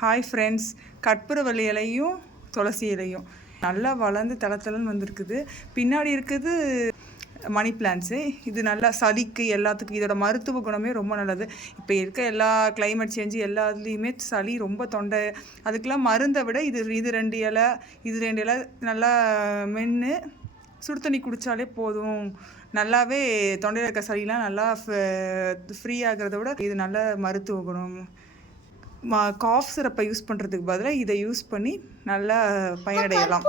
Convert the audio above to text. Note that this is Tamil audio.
ஹாய் ஃப்ரெண்ட்ஸ், கற்பூரவள்ளி இலையும் துளசி இலையும் நல்லா வளர்ந்து தளத்தலன்னு வந்திருக்குது. பின்னாடி இருக்குது மணி பிளான்ட்ஸு. இது நல்லா சளிக்கு எல்லாத்துக்கும் இதோட மருத்துவ குணமே ரொம்ப நல்லது. இப்போ இருக்க எல்லா கிளைமேட் சேஞ்சு எல்லாத்துலேயுமே சளி ரொம்ப தொண்டை, அதுக்கெலாம் மருந்தை விட இது 2 இலை நல்லா மென்று சுடு தண்ணி குடித்தாலே போதும். நல்லாவே தொண்டையில் இருக்க சளிலாம் நல்லா ஃப்ரீ ஆகிறத விட இது நல்ல மருத்துவ குணம். காஃப் சிரப்பை யூஸ் பண்ணுறதுக்கு பதிலாக இதை யூஸ் பண்ணி நல்லா பயனடையலாம்.